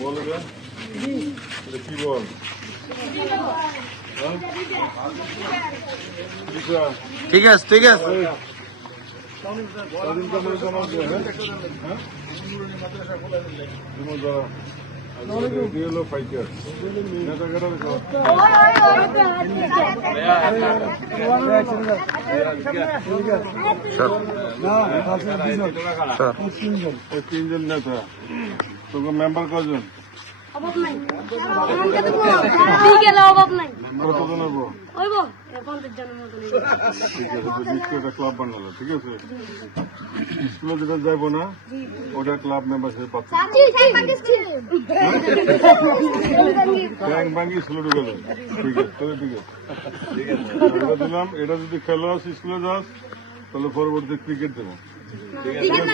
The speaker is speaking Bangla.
বলবেন কি বল ঠিক আছে ঠিক আছে ফাইটার তিনজন নেতা তোকে মেম্বার কজন কতজন হবো ঠিক আছে একটা ক্লাব বানালো ঠিক আছে স্কুলে যেটা যাবো না ওটা ক্লাব মেম্বারশিপ ব্যাংক ব্যাংকে স্কুলে ঢুকে ঠিক আছে তবে ঠিক আছে এটা দিলাম এটা যদি খেলোয়াড় স্কুলে যাস তাহলে পরবর্তী ক্রিকেট দেবো ঠিক আছে